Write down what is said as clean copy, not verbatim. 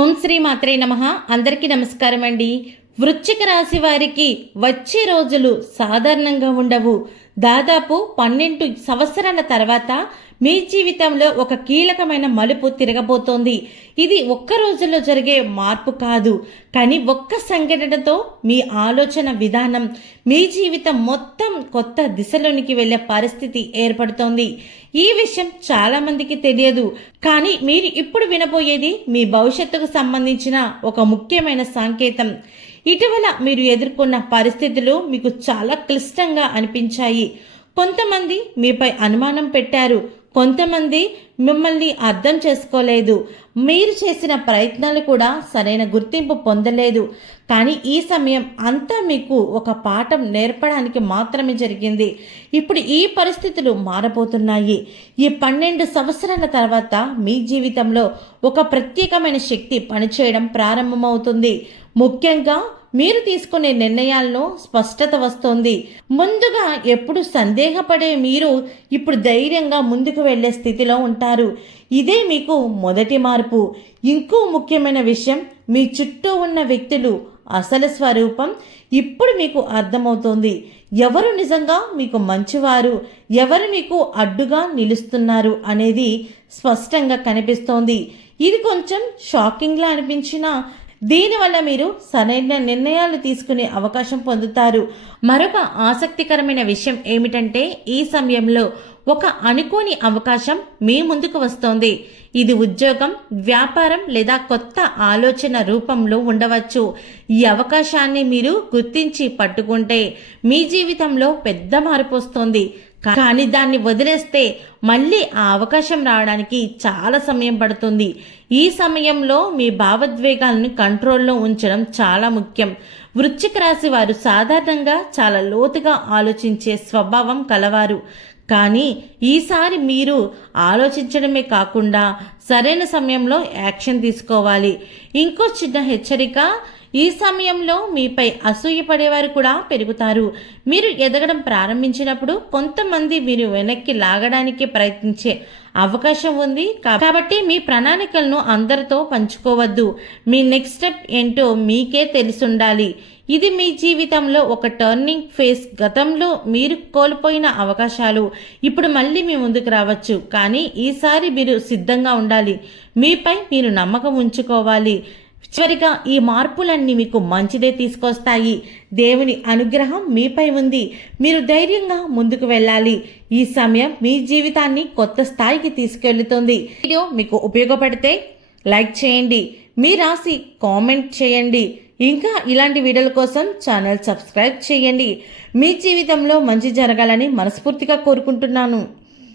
ఓం శ్రీ మాత్రే నమః. అందరికీ నమస్కారం అండి. వృశ్చిక రాశి వారికి వచ్చే రోజులు సాధారణంగా ఉండవు. దాదాపు 12 సంవత్సరాల తర్వాత మీ జీవితంలో ఒక కీలకమైన మలుపు తిరగబోతోంది. ఇది ఒక్క రోజులో జరిగే మార్పు కాదు, కానీ ఒక్క సంఘటనతో మీ ఆలోచన విధానం, మీ జీవితం మొత్తం కొత్త దిశలోనికి వెళ్ళే పరిస్థితి ఏర్పడుతోంది. ఈ విషయం చాలామందికి తెలియదు, కానీ మీరు ఇప్పుడు వినబోయేది మీ భవిష్యత్తుకు సంబంధించిన ఒక ముఖ్యమైన సంకేతం. ఇటీవల మీరు ఎదుర్కొన్న పరిస్థితులు మీకు చాలా క్లిష్టంగా అనిపించాయి. కొంతమంది మీపై అనుమానం పెట్టారు, కొంతమంది మిమ్మల్ని అర్థం చేసుకోలేదు. మీరు చేసిన ప్రయత్నాలు కూడా సరైన గుర్తింపు పొందలేదు. కానీ ఈ సమయం అంతా మీకు ఒక పాఠం నేర్పడానికి మాత్రమే జరిగింది. ఇప్పుడు ఈ పరిస్థితులు మారబోతున్నాయి. ఈ 12 సంవత్సరాల తర్వాత మీ జీవితంలో ఒక ప్రత్యేకమైన శక్తి పనిచేయడం ప్రారంభమవుతుంది. ముఖ్యంగా మీరు తీసుకునే నిర్ణయాల్లో స్పష్టత వస్తుంది. ముందుగా ఎప్పుడు సందేహపడే మీరు ఇప్పుడు ధైర్యంగా ముందుకు వెళ్ళే స్థితిలో ఉంటారు. ఇదే మీకు మొదటి మార్పు. ఇంకో ముఖ్యమైన విషయం, మీ చుట్టూ ఉన్న వ్యక్తులు అసలు స్వరూపం ఇప్పుడు మీకు అర్థమవుతోంది. ఎవరు నిజంగా మీకు మంచివారు, ఎవరు మీకు అడ్డుగా నిలుస్తున్నారు అనేది స్పష్టంగా కనిపిస్తోంది. ఇది కొంచెం షాకింగ్లా అనిపించినా దీనివల్ల మీరు సరైన నిర్ణయాలు తీసుకునే అవకాశం పొందుతారు. మరొక ఆసక్తికరమైన విషయం ఏమిటంటే, ఈ సమయంలో ఒక అనుకోని అవకాశం మీ ముందుకు వస్తోంది. ఇది ఉద్యోగం, వ్యాపారం లేదా కొత్త ఆలోచన రూపంలో ఉండవచ్చు. ఈ అవకాశాన్ని మీరు గుర్తించి పట్టుకుంటే మీ జీవితంలో పెద్ద మార్పు వస్తుంది. కానీ దాన్ని వదిలేస్తే మళ్ళీ ఆ అవకాశం రావడానికి చాలా సమయం పడుతుంది. ఈ సమయంలో మీ భావోద్వేగాలను కంట్రోల్లో ఉంచడం చాలా ముఖ్యం. వృశ్చిక రాశి వారు సాధారణంగా చాలా లోతుగా ఆలోచించే స్వభావం కలవారు. కానీ ఈసారి మీరు ఆలోచించడమే కాకుండా సరైన సమయంలో యాక్షన్ తీసుకోవాలి. ఇంకో చిన్న హెచ్చరిక, ఈ సమయంలో మీపై అసూయపడేవారు కూడా పెరుగుతారు. మీరు ఎదగడం ప్రారంభించినప్పుడు కొంతమంది మీరు వెనక్కి లాగడానికి ప్రయత్నించే అవకాశం ఉంది. కాబట్టి మీ ప్రణాళికలను అందరితో పంచుకోవద్దు. మీ నెక్స్ట్ స్టెప్ ఏంటో మీకే తెలిసుండాలి. ఇది మీ జీవితంలో ఒక టర్నింగ్ ఫేస్. గతంలో మీరు కోల్పోయిన అవకాశాలు ఇప్పుడు మళ్ళీ మీ ముందుకు రావచ్చు, కానీ ఈసారి మీరు సిద్ధంగా ఉండాలి. మీపై మీరు నమ్మకం ఉంచుకోవాలి. చివరిగా, ఈ మార్పులన్నీ మీకు మంచిదే తీసుకొస్తాయి. దేవుని అనుగ్రహం మీపై ఉంది. మీరు ధైర్యంగా ముందుకు వెళ్ళాలి. ఈ సమయం మీ జీవితాన్ని కొత్త స్థాయికి తీసుకెళ్తుంది. వీడియో మీకు ఉపయోగపడితే లైక్ చేయండి, మీ రాసి కామెంట్ చేయండి. ఇంకా ఇలాంటి వీడియోల కోసం ఛానల్ సబ్స్క్రైబ్ చేయండి. మీ జీవితంలో మంచి జరగాలని మనస్ఫూర్తిగా కోరుకుంటున్నాను.